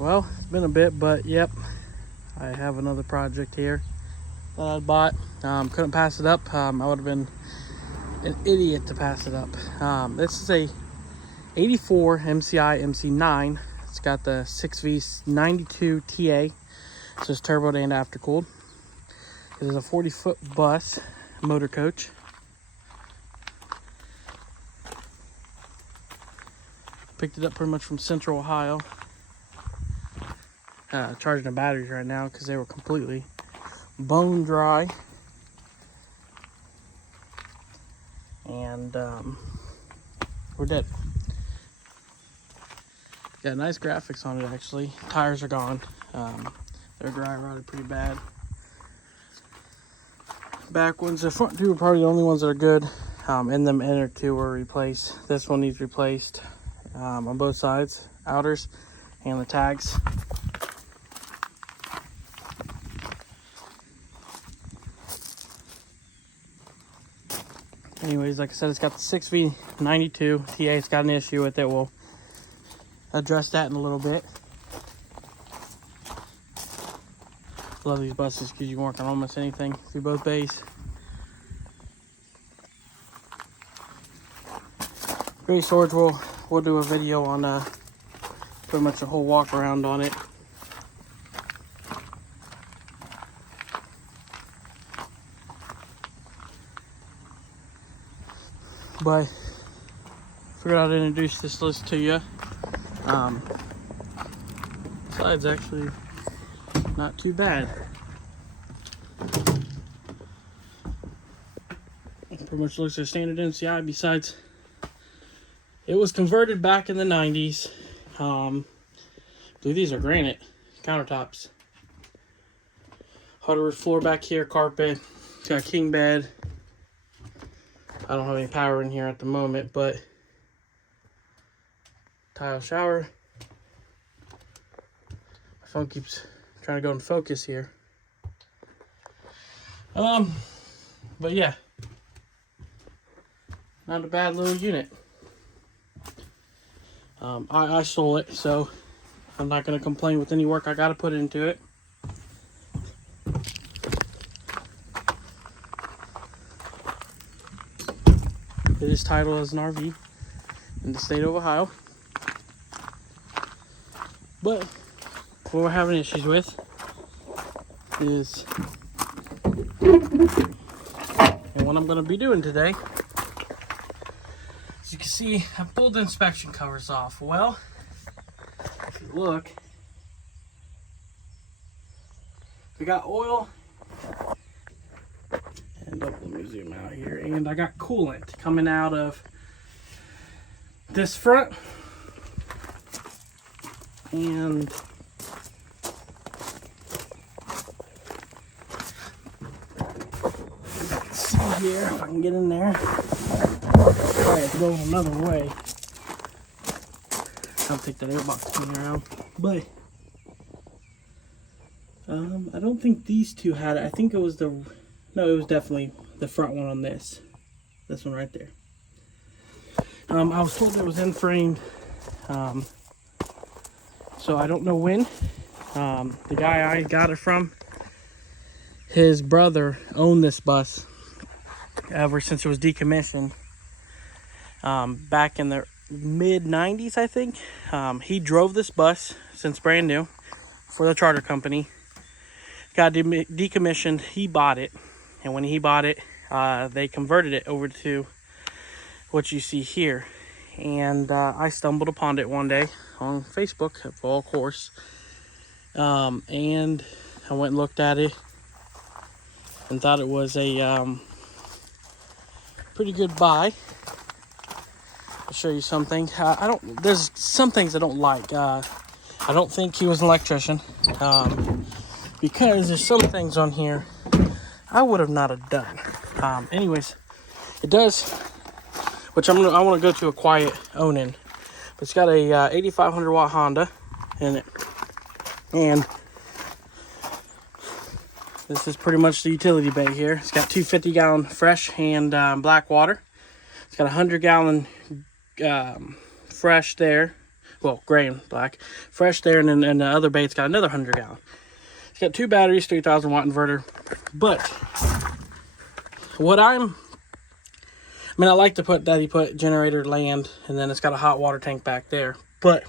Well, it's been a bit, but yep, I have another project here that I bought. Couldn't pass it up. I would have been an idiot to pass it up. This is a 84 MCI Mc9. It's got the 6V92 TA. So it's turboed and aftercooled. It is a 40-foot bus motor coach. Picked it up pretty much from Central Ohio. Charging the batteries right now because they were completely bone dry. And we're dead. Got nice graphics on it actually. Tires are gone. They're dry rotted pretty bad. Back ones, the front two are probably the only ones that are good. And them inner two were replaced. This one needs replaced on both sides, outers and the tags. Anyways, like I said, it's got the 6V92 TA. It's got an issue with it. We'll address that in a little bit. Love these buses because you can work on almost anything through both bays. Great storage. We'll do a video on pretty much a whole walk around on it. But figured I'd introduce this list to you. Side's actually not too bad. It pretty much looks like a standard MCI. Besides, it was converted back in the 90s. I believe these are granite countertops. Hardwood floor back here, carpet. Got a king bed. I don't have any power in here at the moment, but tile shower. My phone keeps trying to go in focus here. But yeah, not a bad little unit. I stole it, so I'm not going to complain with any work I got to put into it. It is titled as an RV in the state of Ohio. But what we're having issues with is, and what I'm going to be doing today, as you can see, I pulled the inspection covers off. Well, if you look, we got oil. And let me zoom out here. And I got coolant coming out of this front. And let's see here if I can get in there. Try it going another way. I'll take that airbox clean around. But I don't think these two had it. I think it was no, it was definitely the front one on this. This one right there. I was told it was in-framed. So I don't know when. The guy I got it from, his brother owned this bus ever since it was decommissioned. Back in the mid-90s, I think. He drove this bus since brand new for the charter company. Got decommissioned. He bought it. And when he bought it, they converted it over to what you see here. And I stumbled upon it one day on Facebook, of course. And I went and looked at it and thought it was a pretty good buy. I'll show you something. There's some things I don't like. I don't think he was an electrician. Because there's some things on here I would have not have done. Anyways, it does, which I want to go to a quiet owning. But it's got a 8,500 watt Honda in it, and this is pretty much the utility bay here. It's got 250 gallon fresh and black water. It's got 100 gallon fresh there, well, gray and black, fresh there, and then and the other bay's got another 100 gallon. It's got 2 batteries, 3,000 watt inverter. But what I like to put that he put generator land, and then it's got a hot water tank back there. But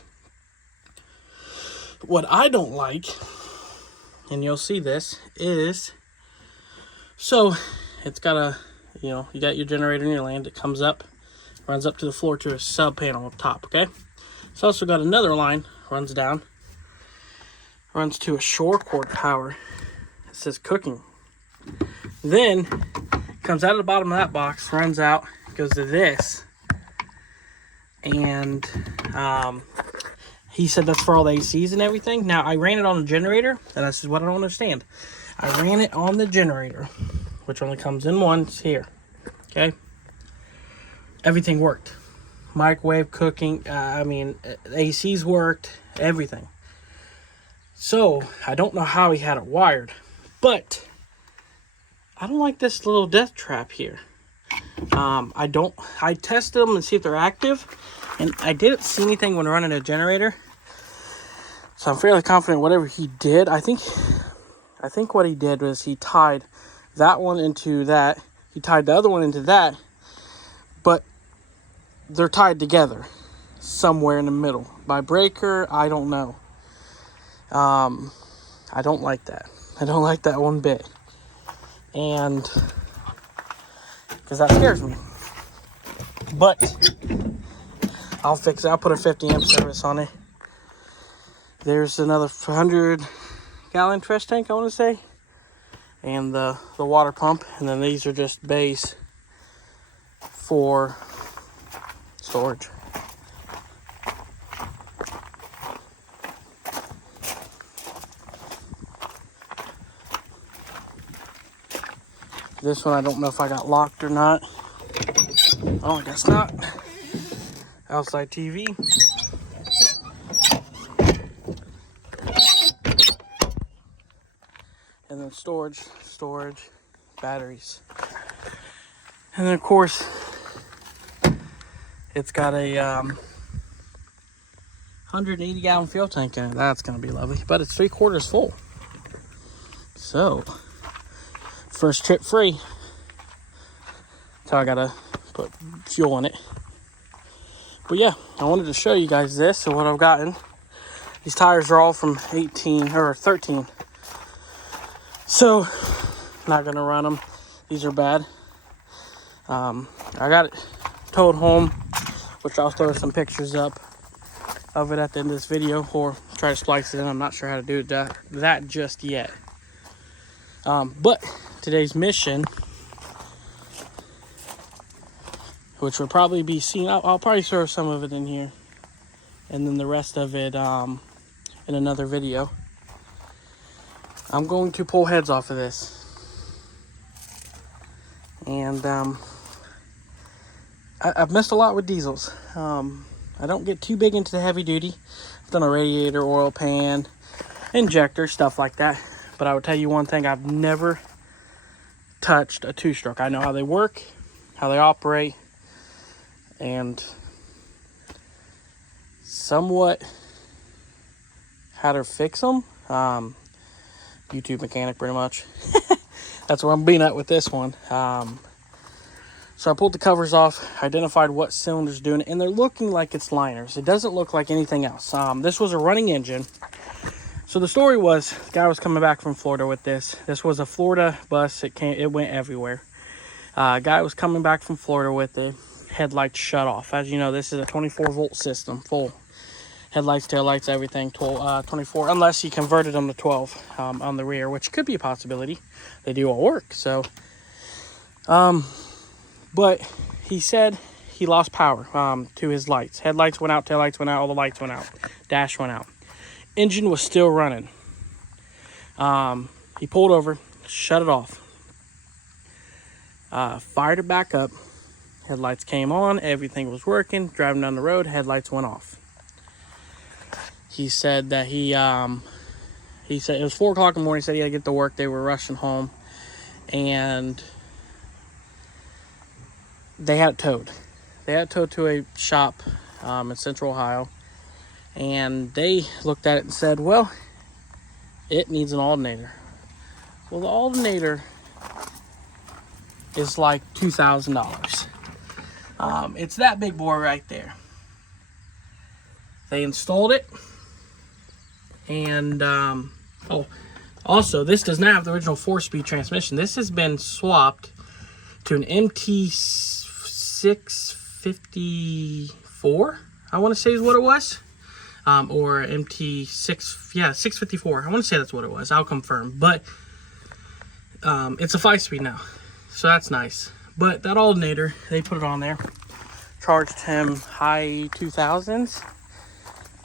what I don't like, and you'll see this, is, so it's got a, you got your generator in your land. It comes up, runs up to the floor to a sub panel up top, okay? It's also got another line, runs down, runs to a shore cord power. It says cooking. Then comes out of the bottom of that box, runs out, goes to this, and he said that's for all the ACs and everything. Now, I ran it on the generator, and this is what I don't understand. I ran it on the generator, which only comes in once here, okay? Everything worked. Microwave, cooking, ACs worked, everything. So, I don't know how he had it wired, but I don't like this little death trap here. I tested them and see if they're active, and I didn't see anything when running a generator. So I'm fairly confident whatever he did, I think what he did was he tied that one into that, he tied the other one into that, but they're tied together somewhere in the middle. By breaker, I don't know. I don't like that. I don't like that one bit. And because that scares me. But I'll fix it. I'll put a 50 amp service on it. There's another 100 gallon trash tank, I want to say, and the water pump, and then these are just bays for storage. This one, I don't know if I got locked or not. Oh, I guess not. Outside TV. And then storage, batteries. And then, of course, it's got a 180 gallon fuel tank in it. That's going to be lovely. But it's 3/4 full. So, first trip free. So I got to put fuel in it. But yeah, I wanted to show you guys this and what I've gotten. These tires are all from 18 or 13. So, not going to run them. These are bad. I got it towed home, which I'll throw some pictures up of it at the end of this video, or try to splice it in. I'm not sure how to do that just yet. But today's mission, which will probably be seen, I'll probably throw some of it in here, and then the rest of it in another video. I'm going to pull heads off of this. And I've messed a lot with diesels. I don't get too big into the heavy duty. I've done a radiator, oil pan, injector, stuff like that. But I would tell you one thing, I've never touched a two-stroke. I know how they work, how they operate, and somewhat how to fix them. YouTube mechanic, pretty much. That's where I'm being at with this one. So I pulled the covers off, identified what cylinder's doing it, and they're looking like it's liners. It doesn't look like anything else. This was a running engine. So the story was, the guy was coming back from Florida with this. This was a Florida bus. It went everywhere. Guy was coming back from Florida with it. Headlights shut off. As you know, this is a 24-volt system, full. Headlights, taillights, everything, 24, unless he converted them to 12 on the rear, which could be a possibility. They do all work, so. But he said he lost power to his lights. Headlights went out, taillights went out, all the lights went out. Dash went out. Engine was still running. He pulled over, shut it off. Fired it back up. Headlights came on, everything was working. Driving down the road, headlights went off. He said that he said it was 4 o'clock in the morning. He said he had to get to work. They were rushing home, and they had it towed. They had it towed to a shop in Central Ohio, And they looked at it and said, well, it needs an alternator. Well, the alternator is like $2,000. It's that big boy right there. They installed it. And, oh, also, this does not have the original 4-speed transmission. This has been swapped to an Mci 654, I want to say is what it was. Or Mci 654. I want to say that's what it was. I'll confirm. But it's a 5-speed now. So that's nice. But that alternator, they put it on there. Charged him high 2000s.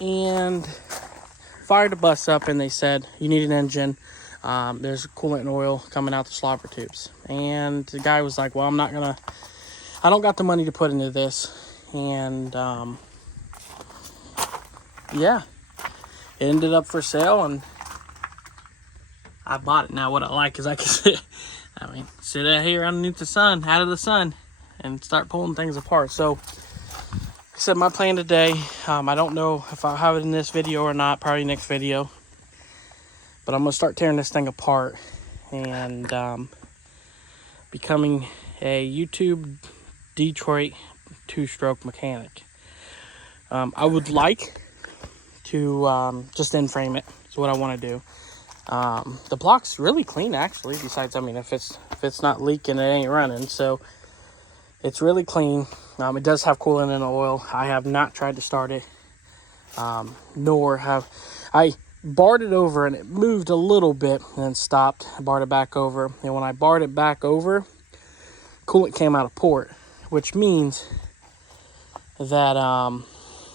And fired the bus up, and they said, you need an engine. There's coolant and oil coming out the slobber tubes. And the guy was like, well, I don't got the money to put into this. And yeah, it ended up for sale, and I bought it. Now what I like is I can sit out here underneath the sun, out of the sun, and start pulling things apart. So like I said, my plan today, I don't know if I'll have it in this video or not, probably next video. But I'm going to start tearing this thing apart and becoming a YouTube Detroit 2-stroke mechanic. I would like to just in-frame it. That's what I want to do. The block's really clean, actually, besides, if it's not leaking, it ain't running. So it's really clean. It does have coolant and oil. I have not tried to start it, nor have I barred it over, and it moved a little bit and then stopped. I barred it back over, and when I barred it back over, coolant came out of port, which means that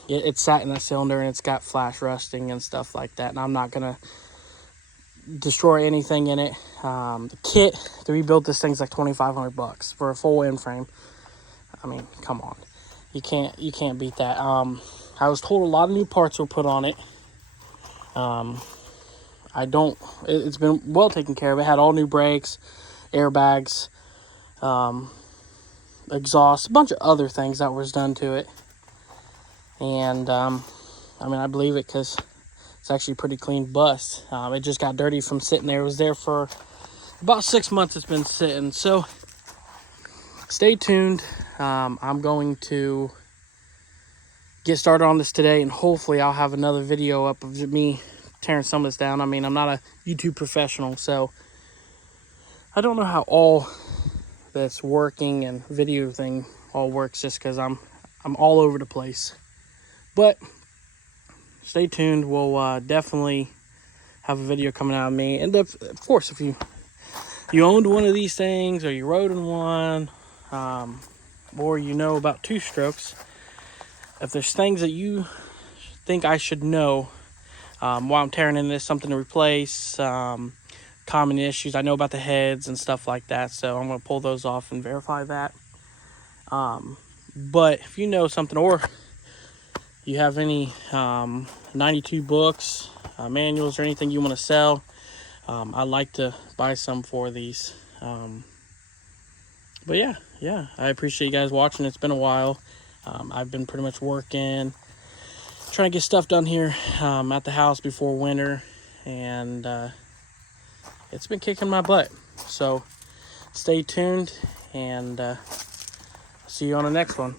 it sat in that cylinder and it's got flash rusting and stuff like that. And I'm not gonna destroy anything in it. The kit to rebuild this thing's like $2,500 for a full end frame. Come on, you can't beat that. I was told a lot of new parts were put on it. It's been well taken care of. It had all new brakes, airbags, exhaust, a bunch of other things that was done to it. And I believe it because it's actually a pretty clean bus. It just got dirty from sitting there. It was there for about 6 months. It's been sitting. So stay tuned. I'm going to get started on this today, and hopefully I'll have another video up of me tearing some of this down. I'm not a YouTube professional, so I don't know how all this working and video thing all works, just because I'm all over the place. But stay tuned. We'll definitely have a video coming out of me. And of course, if you owned one of these things, or you rode in one, or you know about 2-strokes, if there's things that you think I should know while I'm tearing into this, something to replace, common issues, I know about the heads and stuff like that, so I'm going to pull those off and verify that. But if you know something, or you have any 92 books, manuals, or anything you want to sell, I'd like to buy some for these. But yeah, I appreciate you guys watching. It's been a while. I've been pretty much working, trying to get stuff done here at the house before winter, and it's been kicking my butt. So stay tuned, and see you on the next one.